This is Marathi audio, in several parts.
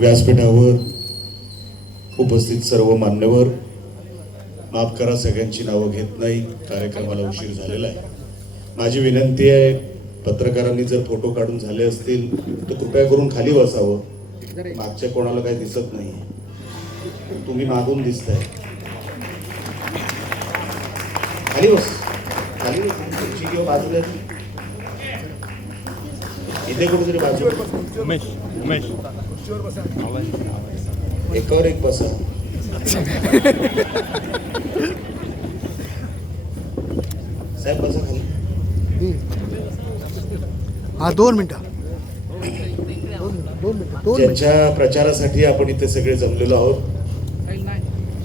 व्यासपीठावर उपस्थित सर्व मान्यवर माफ करा सगळ्यांची नावं घेत नाही कार्यक्रमाला उशीर झालेला आहे माझी विनंती आहे पत्रकारांनी जर फोटो काढून झाले असतील तर कृपया करून खाली बसावं मागच्या कोणाला काही दिसत नाही तुम्ही मागून दिसताय खाली बस खाली बाजूला इथे एक बसा साहेब बसा हा दोन मिनट ज्यांच्या प्रचारासाठी आपण इथे सगळे जमलेलो आहोत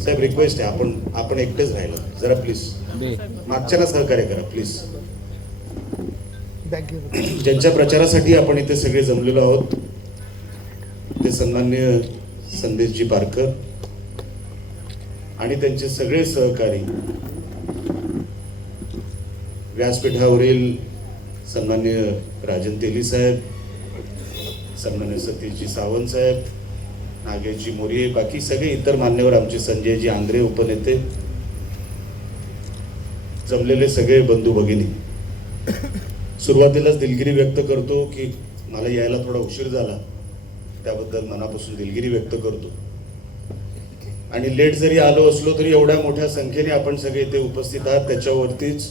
साहेब रिक्वेस्ट आहे आपण आपण एकटेच राहिलो जरा प्लीज मागच्याला सहकार्य करा प्लीज ज्यांच्या प्रचारासाठी आपण इथे सगळे जमलेलो आहोत ते सन्मान्य संदेशजी पारकर आणि त्यांचे सगळे सहकारी व्यासपीठावरील सन्मान्य राजन तेली साहेब सन्मान्य सतीशजी सावंत साहेब नागेशजी मोरे बाकी सगळे इतर मान्यवर आमचे संजयजी आंग्रे उपनेते जमलेले सगळे बंधू भगिनी सुरुवातीलाच दिलगिरी व्यक्त करतो की मला यायला थोडा उशीर झाला त्याबद्दल मनापासून दिलगिरी व्यक्त करतो आणि लेट जरी आलो असलो तरी एवढ्या मोठ्या संख्येने आपण सगळे इथे उपस्थित आहात त्याच्यावरतीच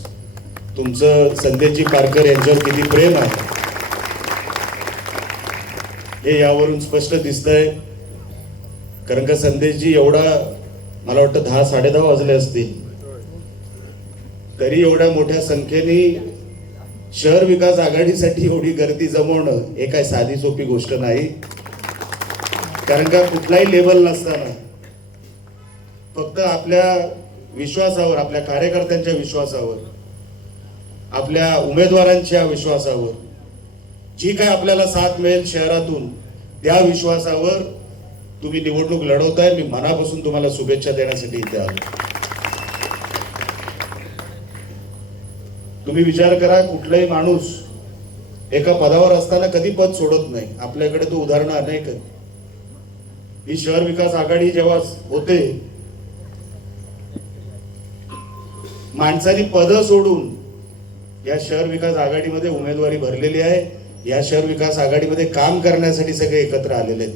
तुमचं संदेशजी पारकर यांच्यावर किती प्रेम आहे हे यावरून स्पष्ट दिसतंय कारण का संदेशजी एवढा मला वाटतं दहा साडे वाजले असतील तरी एवढ्या मोठ्या संख्येने शहर विकास आघाडीसाठी एवढी गर्दी जमवणं हे काय साधी सोपी गोष्ट नाही कारण का कुठलाही लेवल नसताना फक्त आपल्या विश्वासावर आपल्या कार्यकर्त्यांच्या विश्वासावर आपल्या उमेदवारांच्या विश्वासावर जी काय आपल्याला साथ मिळेल शहरातून त्या विश्वासावर तुम्ही निवडणूक लढवताय मी मनापासून तुम्हाला शुभेच्छा देण्यासाठी इथे आलो तुम्ही विचार करा कुठलाही माणूस एका पदावर असताना कधी पद सोडत नाही आपल्याकडे तो उदाहरण अनेक ही शहर विकास आघाडी जेव्हा होते माणसानी पद सोडून या शहर विकास आघाडीमध्ये उमेदवारी भरलेली आहे या शहर विकास आघाडीमध्ये काम करण्यासाठी सगळे एकत्र आलेले आहेत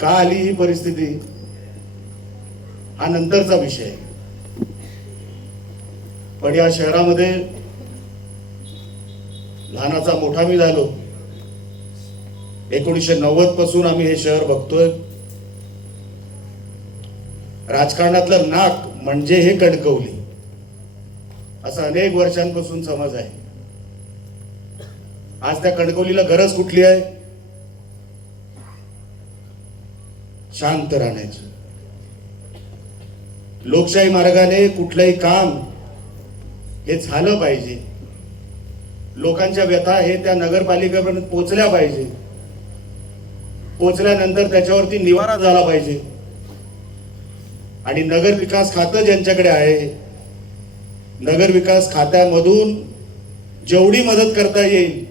का आली ही परिस्थिती हा नंतरचा विषय आहे पण या शहरामध्ये लहानाचा मोठा मी झालो एकोणीशे नव्वद पासून आम्ही हे शहर बघतोय राजकारणातलं नाक म्हणजे हे कणकवली असा अनेक वर्षांपासून समज आहे आज त्या कणकवलीला गरज कुठली आहे शांत राहण्याची लोकशाही मार्गाने कुठलंही काम हे झालं पाहिजे लोकांच्या व्यथा हे त्या नगरपालिकेपर्यंत पोचल्या पाहिजे पोचल्यानंतर त्याच्यावरती निवारा झाला पाहिजे आणि नगर विकास खातं ज्यांच्याकडे आहे नगर विकास खात्यामधून जेवढी मदत करता येईल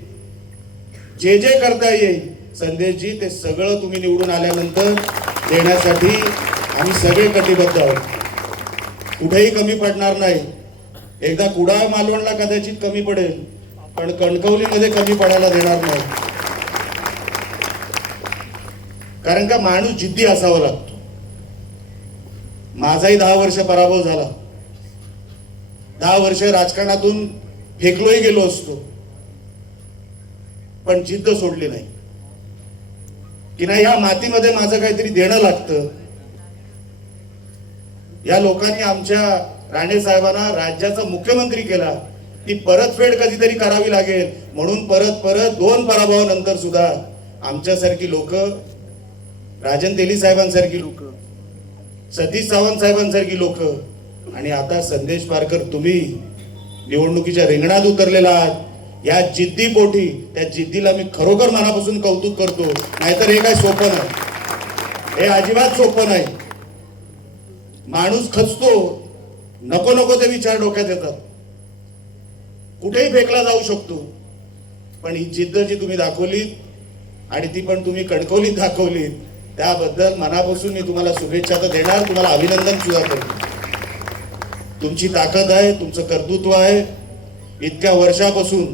जे जे करता येईल संदेशजी ते सगळं तुम्ही निवडून आल्यानंतर देण्यासाठी आम्ही सगळे कटिबद्ध आहोत कुठेही कमी पडणार नाही एकदा कुडाळ मालवणला कदाचित कमी पडेल पण कणकवली मध्ये कमी पडायला देणार नाही कारण का माणूस जिद्दी असावा लागतो माझाही दहा वर्ष पराभव झाला दहा वर्ष राजकारणातून फेकलोही गेलो असतो पण जिद्द सोडली नाही की नाही या मातीमध्ये माझं काहीतरी देणं लागतं या लोकांनी आमच्या राणे साहेबांना राज्याचा मुख्यमंत्री केला ती परतफेड कधीतरी करावी लागेल म्हणून परत परत दोन पराभवानंतर सुद्धा आमच्यासारखी लोक राजन तेली साहेबांसारखी लोक सतीश सावंत साहेबांसारखी लोक आणि आता संदेश पारकर तुम्ही निवडणुकीच्या रिंगणात उतरलेला आहात या जिद्दी पोटी त्या जिद्दीला मी खरोखर मनापासून कौतुक करतो नाहीतर हे काय सोपं नाही हे अजिबात सोपं नाही माणूस खचतो नको नको ते विचार डोक्यात येतात कुठेही फेकला जाऊ शकतो पण ही जिद्द जी तुम्ही दाखवलीत आणि ती पण तुम्ही कणकवलीत दाखवलीत त्याबद्दल मनापासून मी तुम्हाला शुभेच्छा तर देणार तुम्हाला अभिनंदन सुद्धा करतो तुमची ताकद आहे तुमचं कर्तृत्व आहे इतक्या वर्षापासून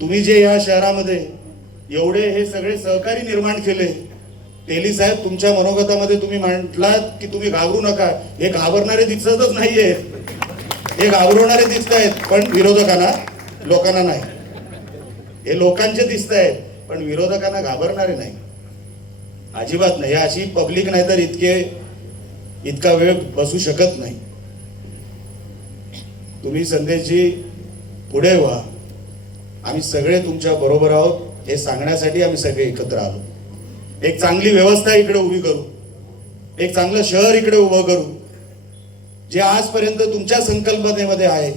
तुम्ही जे या शहरामध्ये एवढे हे सगळे सहकारी निर्माण केले तेली साहेब तुमच्या मनोगतामध्ये तुम्ही म्हटलात की तुम्ही घाबरू नका हे घाबरणारे दिसतच नाहीये हे घाबरवणारे दिसत आहेत पण विरोधकांना लोकांना नाही हे लोकांचे दिसत आहेत पण विरोधकांना घाबरणारे नाही अजिबात नाही अशी पब्लिक नाही तर इतके इतका वेळ बसू शकत नाही तुम्ही संदेशजी पुढे व्हा आम्ही सगळे तुमच्या बरोबर आहोत हे सांगण्यासाठी आम्ही सगळे एकत्र आलो एक चांगली व्यवस्था इकडे उभी करू एक चांगलं शहर इकडे उभं करू जे आजपर्यंत तुमच्या संकल्पनेमध्ये आहे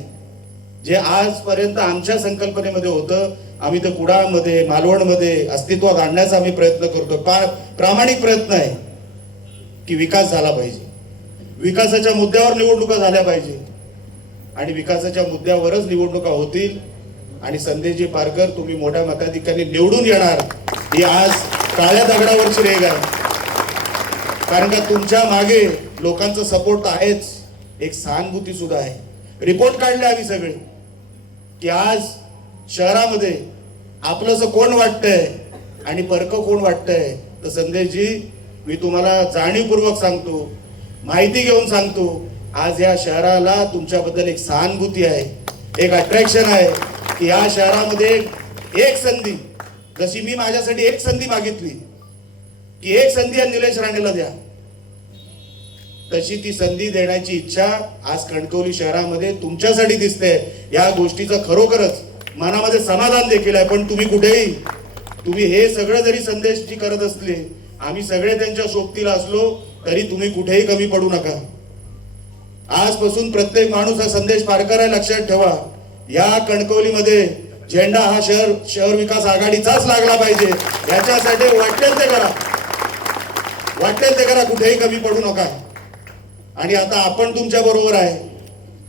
जे आजपर्यंत आमच्या संकल्पनेमध्ये होतं आम्ही ते कुडाळमध्ये मालवणमध्ये अस्तित्वात आणण्याचा आम्ही प्रयत्न करतो प्रामाणिक प्रयत्न आहे की विकास झाला पाहिजे विकासाच्या मुद्द्यावर निवडणुका झाल्या पाहिजे आणि विकासाच्या मुद्द्यावरच निवडणुका होतील आणि संदेशजी पारकर तुम्ही मोठ्या मताधिकारी निवडून येणार ही आज काळ्या दगडावरची रेग आहे कारण का तुमच्या मागे लोकांचा सपोर्ट आहेच एक सहानुभूती सुद्धा आहे रिपोर्ट काढले आम्ही सगळे की आज शहरामध्ये आपलं असं कोण वाटतंय आणि परक कोण वाटतंय तर जी मी तुम्हाला जाणीवपूर्वक सांगतो माहिती घेऊन सांगतो आज या शहराला तुमच्याबद्दल एक सहानुभूती आहे एक अट्रॅक्शन आहे की या शहरामध्ये एक संधी जशी मी माझ्यासाठी एक संधी मागितली की एक संधी या निलेश राणेला द्या तशी ती संधी देण्याची इच्छा आज कणकवली शहरामध्ये तुमच्यासाठी दिसते या गोष्टीचं खरोखरच मनामध्ये समाधान देखील आहे पण तुम्ही कुठेही तुम्ही हे सगळं जरी संदेश करत असले आम्ही सगळे त्यांच्या सोबतीला असलो तरी तुम्ही कुठेही कमी पडू नका आजपासून प्रत्येक माणूस हा संदेश पारकर आहे लक्षात ठेवा या कणकवलीमध्ये झेंडा हा शहर शहर विकास आघाडीचाच लागला पाहिजे याच्यासाठी वाटेल ते करा वाटेल ते करा कुठेही कमी पडू नका आणि आता आपण तुमच्या बरोबर आहे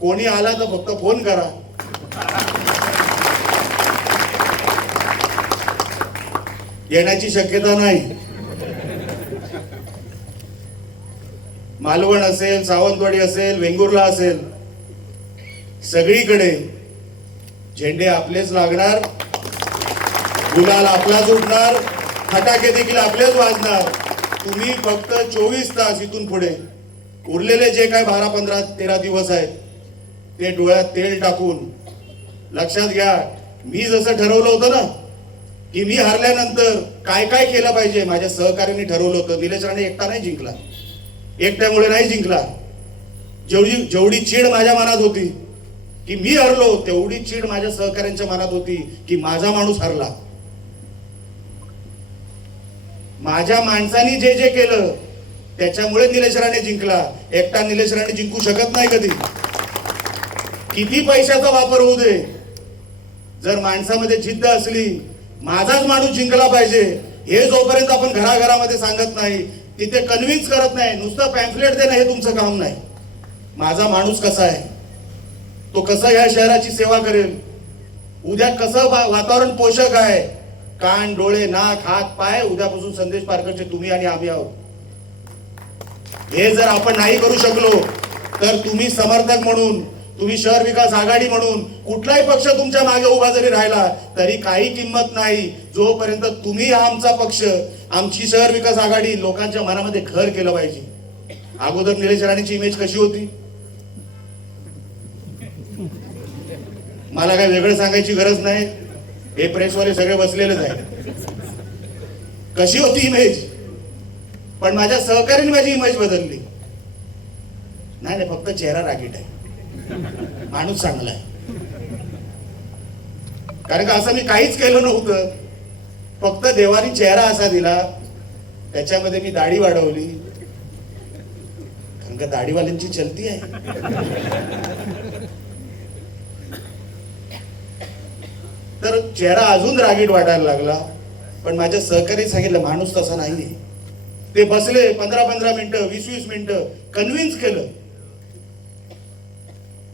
कोणी आला तर फक्त फोन करा येण्याची शक्यता नाही मालवण असेल सावंतवाडी असेल वेंगुर्ला असेल सगळीकडे झेंडे आपलेच लागणार गुलाल आपलाच उठणार फटाके देखील आपलेच वाजणार तुम्ही फक्त चोवीस तास इथून पुढे उरलेले जे काय बारा पंधरा तेरा दिवस आहेत ते डोळ्यात तेल टाकून लक्षात घ्या मी जसं ठरवलं होतं ना की मी हरल्यानंतर काय काय केलं पाहिजे माझ्या सहकार्यांनी ठरवलं होतं निलेश राणे एकटा नाही जिंकला एकट्यामुळे नाही जिंकला जेवढी जेवढी चीड माझ्या मनात होती की मी हरलो तेवढी चीड माझ्या सहकाऱ्यांच्या मनात होती की माझा माणूस हरला माझ्या माणसानी जे जे केलं त्याच्यामुळे निलेश राणे जिंकला एकटा निलेश राणे जिंकू शकत नाही कधी किती पैशाचा वापर होऊ दे जर माणसामध्ये जिद्द असली माझाच माणूस जिंकला पाहिजे हे जोपर्यंत आपण घराघरामध्ये सांगत नाही तिथे कन्व्हिन्स करत नाही नुसतं पॅम्फलेट देणं हे तुमचं काम नाही माझा माणूस कसा आहे तो कसा या शहराची सेवा करेल उद्या कसं वातावरण पोषक आहे कान डोळे नाक हात पाय उद्यापासून संदेश पारकरचे तुम्ही आणि आम्ही आहोत हे जर आपण नाही करू शकलो तर तुम्ही समर्थक म्हणून तुम्ही शहर विकास आघाडी म्हणून कुठलाही पक्ष तुमच्या मागे उभा जरी राहिला तरी काही किंमत नाही जोपर्यंत तुम्ही आमचा पक्ष आमची शहर विकास आघाडी लोकांच्या मनामध्ये घर केलं पाहिजे अगोदर निलेश राणेची इमेज कशी होती मला काय वेगळं सांगायची गरज नाही हे प्रेसवाले सगळे बसलेलेच आहेत कशी होती इमेज पण माझ्या सहकार्याने माझी इमेज बदलली नाही नाही फक्त चेहरा रागीट आहे माणूस चांगला आहे कारण का असं मी काहीच केलं नव्हतं फक्त देवानी चेहरा असा दिला त्याच्यामध्ये मी दाढी वाढवली कारण का दाढीवाल्यांची चलती आहे चेहरा अजून रागीट वाटायला लागला पण माझ्या सहकारी सांगितलं माणूस तसा नाही ते बसले पंधरा पंधरा मिनिटं वीस वीस मिनिटं कन्व्हिन्स केलं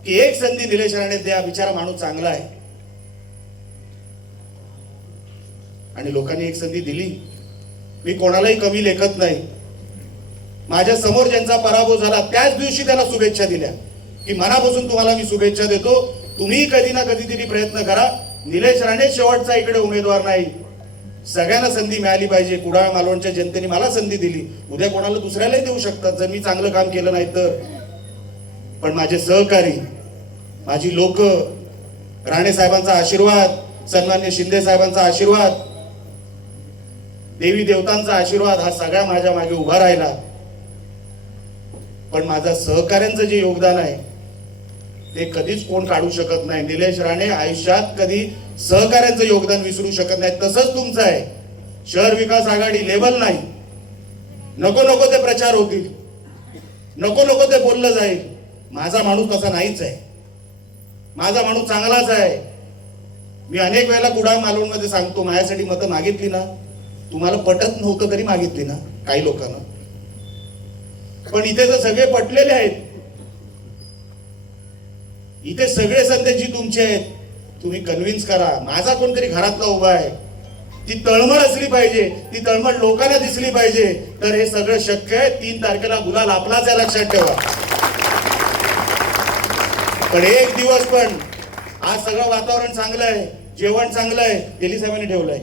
की एक संधी निलेश द्या बिचारा माणूस चांगला आहे आणि लोकांनी एक संधी दिली मी कोणालाही कमी लेखत नाही माझ्या समोर ज्यांचा पराभव झाला त्याच दिवशी त्याला शुभेच्छा दिल्या की मनापासून तुम्हाला मी शुभेच्छा देतो तुम्ही कधी ना कधीतरी प्रयत्न करा निलेश राणे शेवटचा इकडे उमेदवार नाही सगळ्यांना संधी मिळाली पाहिजे कुडाळ मालवणच्या जनतेने मला संधी दिली उद्या कोणाला दुसऱ्यालाही देऊ शकतात जर मी चांगलं काम केलं नाही तर पण माझे सहकारी माझी लोक राणे साहेबांचा आशीर्वाद सन्मान्य शिंदे साहेबांचा आशीर्वाद देवी देवतांचा आशीर्वाद हा सगळा माझ्या मागे उभा राहिला पण माझा सहकाऱ्यांचं जे योगदान आहे ते कधीच कोण काढू शकत नाही निलेश राणे आयुष्यात कधी सहकार्यांचं योगदान विसरू शकत नाही तसंच तुमचं आहे शहर विकास आघाडी लेबल नाही नको नको ते प्रचार होतील नको नको ते बोललं जाईल माझा माणूस तसा नाहीच आहे माझा माणूस चांगलाच आहे मी अनेक वेळेला मालवण मालवणमध्ये सांगतो माझ्यासाठी मतं मागितली ना तुम्हाला पटत नव्हतं तरी मागितली ना काही लोकांना पण इथे जर सगळे पटलेले आहेत इथे सगळे जी तुमचे आहेत तुम्ही कन्व्हिन्स करा माझा कोणतरी घरातला उभा आहे ती तळमळ असली पाहिजे ती तळमळ लोकांना दिसली पाहिजे तर हे सगळं शक्य आहे तीन तारखेला गुलाल आपलाच आहे लक्षात ठेवा पण एक दिवस पण आज सगळं वातावरण चांगलं आहे जेवण चांगलं आहे गेली साहेबांनी ठेवलंय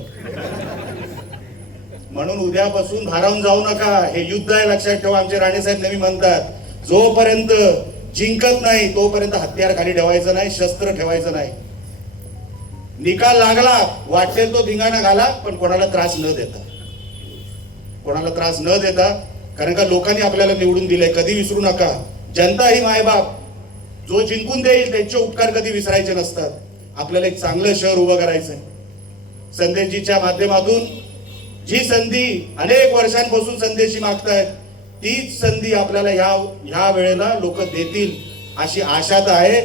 म्हणून उद्यापासून भारावून जाऊ नका हे युद्ध आहे लक्षात ठेवा आमचे राणे साहेब नेहमी म्हणतात जोपर्यंत जिंकत नाही तोपर्यंत हत्यार खाली ठेवायचं नाही शस्त्र ठेवायचं नाही निकाल लागला वाटेल तो धिंगाणा घाला पण कोणाला त्रास न देता कोणाला त्रास न देता कारण का लोकांनी आपल्याला निवडून दिले कधी विसरू नका जनता ही मायबाप जो जिंकून देईल त्यांचे उपकार कधी विसरायचे नसतात आपल्याला एक चांगलं शहर उभं करायचंय संदेशजीच्या माध्यमातून जी संधी अनेक वर्षांपासून संदेशी मागतायत तीच संधी आपल्याला ह्या ह्या वेळेला लोक देतील अशी आशा तर आहे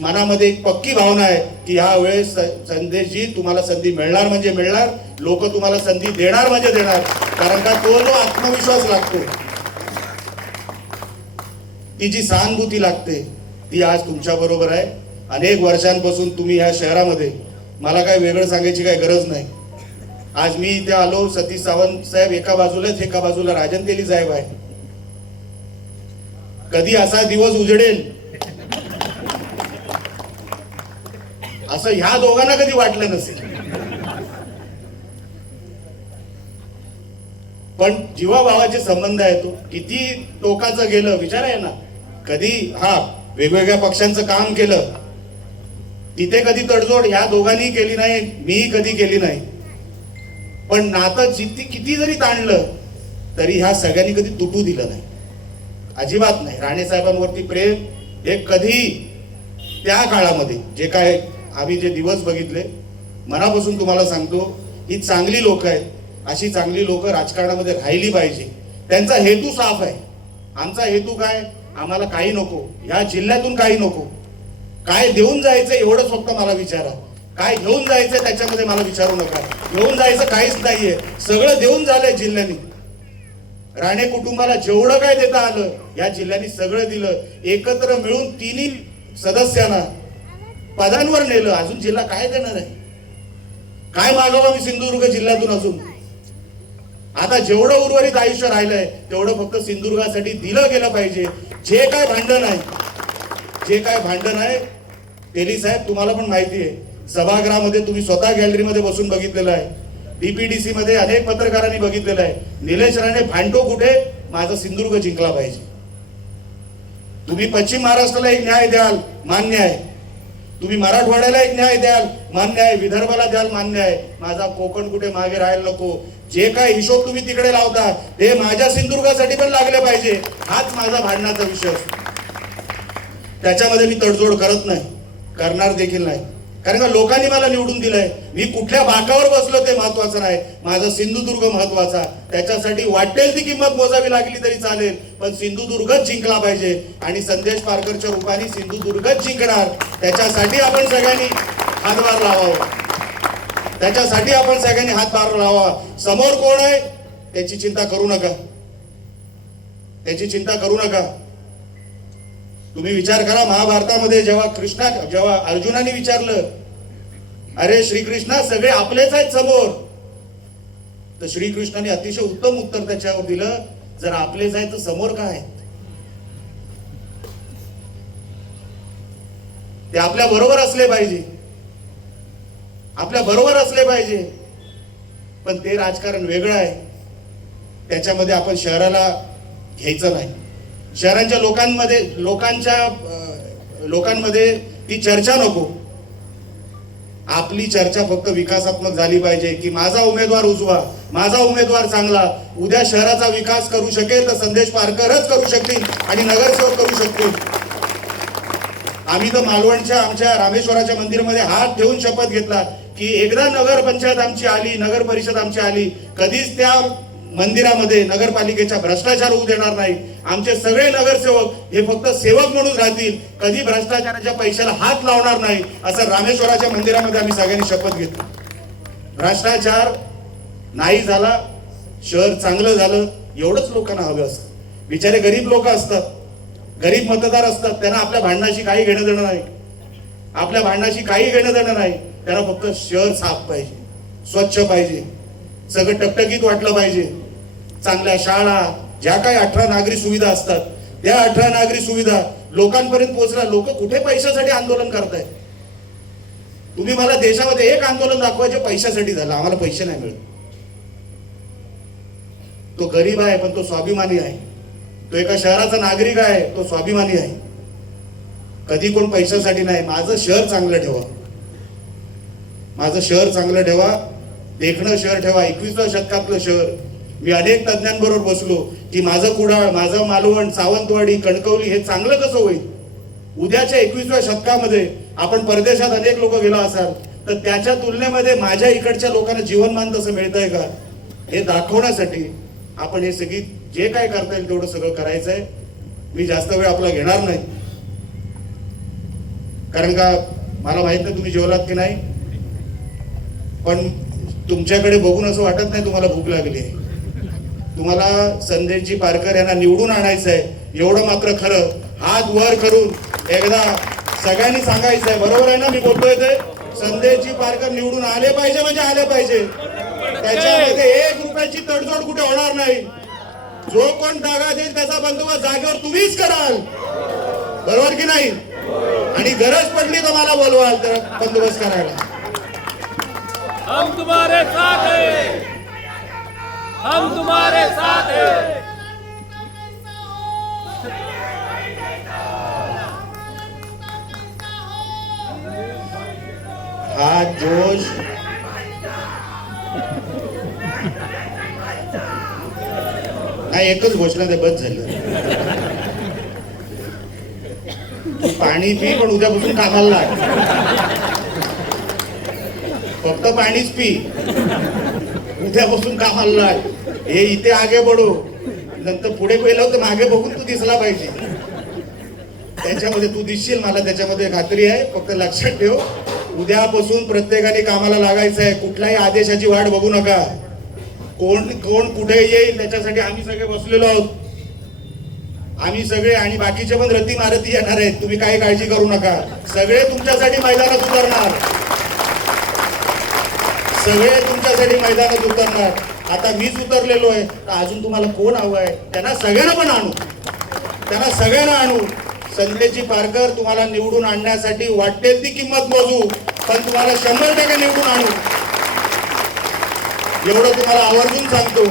मनामध्ये एक पक्की भावना आहे की ह्या वेळेस संदेशजी तुम्हाला संधी मिळणार म्हणजे मिळणार लोक तुम्हाला संधी देणार म्हणजे देणार कारण का तो जो आत्मविश्वास लागतो ती जी सहानुभूती लागते ती आज तुमच्या बरोबर आहे अनेक वर्षांपासून तुम्ही ह्या शहरामध्ये मला काय वेगळं सांगायची काही गरज नाही आज मी इथे आलो सतीश सावंत साहेब एका बाजूलाच एका बाजूला राजन तेली साहेब आहे कधी असा दिवस उजडेल असं ह्या दोघांना कधी वाटलं नसेल पण जीवाभावाचे संबंध आहे तो किती टोकाचं गेलं विचार आहे ना कधी हा वेगवेगळ्या पक्षांचं काम केलं तिथे कधी तडजोड ह्या दोघांनी केली नाही मी कधी केली नाही पण नातं जिती किती जरी ताणलं तरी ह्या सगळ्यांनी कधी तुटू दिलं नाही अजिबात नाही राणे साहेबांवरती प्रेम हे कधी त्या काळामध्ये जे काय आम्ही जे दिवस बघितले मनापासून तुम्हाला सांगतो ही चांगली लोक आहेत अशी चांगली लोक राजकारणामध्ये राहिली पाहिजे त्यांचा हेतू साफ आहे आमचा हेतू काय आम्हाला काही नको या जिल्ह्यातून काही नको काय देऊन जायचं एवढंच फक्त मला विचारा काय घेऊन जायचं त्याच्यामध्ये मला विचारू नका घेऊन जायचं काहीच नाहीये सगळं देऊन झालंय जिल्ह्याने राणे कुटुंबाला जेवढं काय देता आलं या जिल्ह्याने सगळं दिलं एकत्र मिळून तिन्ही सदस्यांना पदांवर नेलं अजून जिल्हा काय देणार आहे काय मागावं मी सिंधुदुर्ग जिल्ह्यातून अजून आता जेवढं उर्वरित आयुष्य राहिलंय तेवढं फक्त सिंधुदुर्गासाठी दिलं गेलं पाहिजे जे काय भांडण आहे जे काय भांडण आहे तेली साहेब तुम्हाला पण माहिती आहे सभागृहामध्ये तुम्ही स्वतः गॅलरीमध्ये बसून बघितलेलं आहे डीपीडीसी मध्ये अनेक पत्रकारांनी बघितलेलं आहे निलेश राणे भांडो कुठे माझा सिंधुदुर्ग जिंकला पाहिजे तुम्ही पश्चिम महाराष्ट्राला एक न्याय द्याल मान्य आहे तुम्ही मराठवाड्याला एक न्याय द्याल मान्य आहे विदर्भाला द्याल मान्य आहे माझा कोकण कुठे मागे राहायला नको जे काय हिशोब तुम्ही तिकडे लावता ते माझ्या सिंधुदुर्गासाठी पण लागले पाहिजे हाच माझा भांडणाचा विषय असतो त्याच्यामध्ये मी तडजोड करत नाही करणार देखील नाही कारण का लोकांनी मला निवडून दिलंय मी कुठल्या बाकावर बसलो ते महत्वाचं नाही माझा सिंधुदुर्ग महत्वाचा त्याच्यासाठी वाटेल ती किंमत मोजावी लागली तरी चालेल पण सिंधुदुर्गच जिंकला पाहिजे आणि संदेश पारकरच्या रूपाने सिंधुदुर्गच जिंकणार त्याच्यासाठी आपण सगळ्यांनी हातभार लावावा त्याच्यासाठी आपण सगळ्यांनी हातभार लावा समोर कोण आहे त्याची चिंता करू नका त्याची चिंता करू नका तुम्ही विचार करा महाभारतामध्ये जेव्हा कृष्णा जेव्हा अर्जुनाने विचारलं अरे श्रीकृष्णा सगळे आपलेच आहेत समोर तर श्रीकृष्णाने अतिशय उत्तम उत्तर त्याच्यावर दिलं जर आपलेच आहे तर समोर काय ते आपल्या बरोबर असले पाहिजे आपल्या बरोबर असले पाहिजे पण ते राजकारण वेगळं आहे त्याच्यामध्ये आपण शहराला घ्यायचं नाही शहरांच्या लोकांमध्ये लोकांच्या लोकांमध्ये ती चर्चा नको आपली चर्चा फक्त विकासात्मक झाली पाहिजे की माझा उमेदवार उजवा माझा उमेदवार चांगला उद्या शहराचा विकास करू शकेल तर संदेश पारकरच करू शकतील आणि नगरसेवक करू शकतील आम्ही तर मालवणच्या आमच्या रामेश्वराच्या मंदिरमध्ये हात ठेवून शपथ घेतला की एकदा नगरपंचायत आमची आली नगर परिषद आमची आली कधीच त्या मंदिरामध्ये नगरपालिकेचा भ्रष्टाचार होऊ देणार नाही आमचे सगळे नगरसेवक हे फक्त सेवक म्हणून राहतील कधी भ्रष्टाचाराच्या पैशाला हात लावणार नाही असं रामेश्वराच्या मंदिरामध्ये आम्ही सगळ्यांनी शपथ घेतली भ्रष्टाचार नाही झाला शहर चांगलं झालं एवढंच लोकांना हवं असत बिचारे गरीब लोक असतात गरीब मतदार असतात त्यांना आपल्या भांडणाशी काही घेणं देणं नाही आपल्या भांडणाशी काही घेणं देणं नाही त्यांना फक्त शहर साफ पाहिजे स्वच्छ पाहिजे सगळं टकटकीत वाटलं पाहिजे चांगल्या शाळा ज्या काही अठरा नागरी सुविधा असतात त्या अठरा नागरी सुविधा लोकांपर्यंत पोहोचल्या लोक कुठे पैशासाठी आंदोलन करताय तुम्ही मला देशामध्ये एक आंदोलन दाखवायचे पैशासाठी झालं आम्हाला पैसे नाही मिळत तो गरीब आहे पण तो स्वाभिमानी आहे तो एका शहराचा नागरिक आहे तो स्वाभिमानी आहे कधी कोण पैशासाठी नाही माझं शहर चांगलं ठेवा माझं शहर चांगलं ठेवा देखणं शहर ठेवा एकवीसव्या शतकातलं शहर मी अनेक तज्ञांबरोबर बसलो की माझं कुडाळ माझं मालवण सावंतवाडी कणकवली हे चांगलं कसं होईल उद्याच्या एकवीसव्या शतकामध्ये आपण परदेशात अनेक लोक गेला असाल तर त्याच्या तुलनेमध्ये माझ्या इकडच्या लोकांना जीवनमान तसं मिळतंय का हे दाखवण्यासाठी आपण हे सगळी जे काय करता येईल तेवढं सगळं करायचंय मी जास्त वेळ आपला घेणार नाही कारण का मला माहित नाही तुम्ही जेवलात की नाही पण तुमच्याकडे बघून असं वाटत नाही तुम्हाला भूक लागली आहे तुम्हाला संदेशजी पारकर यांना निवडून आणायचं आहे एवढं मात्र खरं हात वर करून एकदा सगळ्यांनी सांगायचं आहे बरोबर आहे ना मी बोलतोय ते संदेशजी पारकर निवडून आले पाहिजे म्हणजे आले पाहिजे त्याच्यामध्ये एक रुपयाची तडजोड कुठे होणार नाही जो कोण जागा देईल त्याचा बंदोबस्त जागेवर तुम्हीच कराल बरोबर की नाही आणि गरज पडली तर मला बोलवाल तर बंदोबस्त करायला हम तुम्हारे साथ हैं हा जोश नाही एकच घोषणा ते बस झालं पाणी पी पण उद्यापासून कामाला लाग फक्त पाणीच पी उद्यापासून कामाला लाग हे इथे आगे बडो नंतर पुढे गेलो तर मागे बघून तू दिसला पाहिजे त्याच्यामध्ये तू दिसशील मला त्याच्यामध्ये खात्री आहे फक्त लक्षात ठेव उद्यापासून प्रत्येकाने कामाला लागायचं आहे कुठल्याही आदेशाची वाट बघू नका कोण कोण कुठे येईल त्याच्यासाठी आम्ही सगळे बसलेलो आहोत आम्ही सगळे आणि बाकीचे पण रती मारती येणार आहेत तुम्ही काही काळजी करू नका सगळे तुमच्यासाठी मैदानात उतरणार सगळे तुमच्यासाठी मैदानात उतरणार आता मीच उतरलेलो आहे तर अजून तुम्हाला कोण हवं आहे त्यांना सगळ्यांना पण आणू त्यांना सगळ्यांना आणू संदेश पारकर तुम्हाला निवडून आणण्यासाठी वाटते ती किंमत मोजू पण तुम्हाला शंभर टक्के निवडून आणू एवढं तुम्हाला आवर्जून सांगतो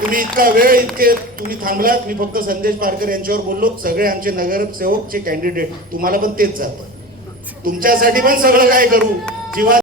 तुम्ही इतका वेळ इतके तुम्ही थांबलात मी फक्त संदेश पारकर यांच्यावर बोललो सगळे आमचे नगरसेवकचे कॅन्डिडेट तुम्हाला पण तेच जातं तुमच्यासाठी पण सगळं काय करू जीवा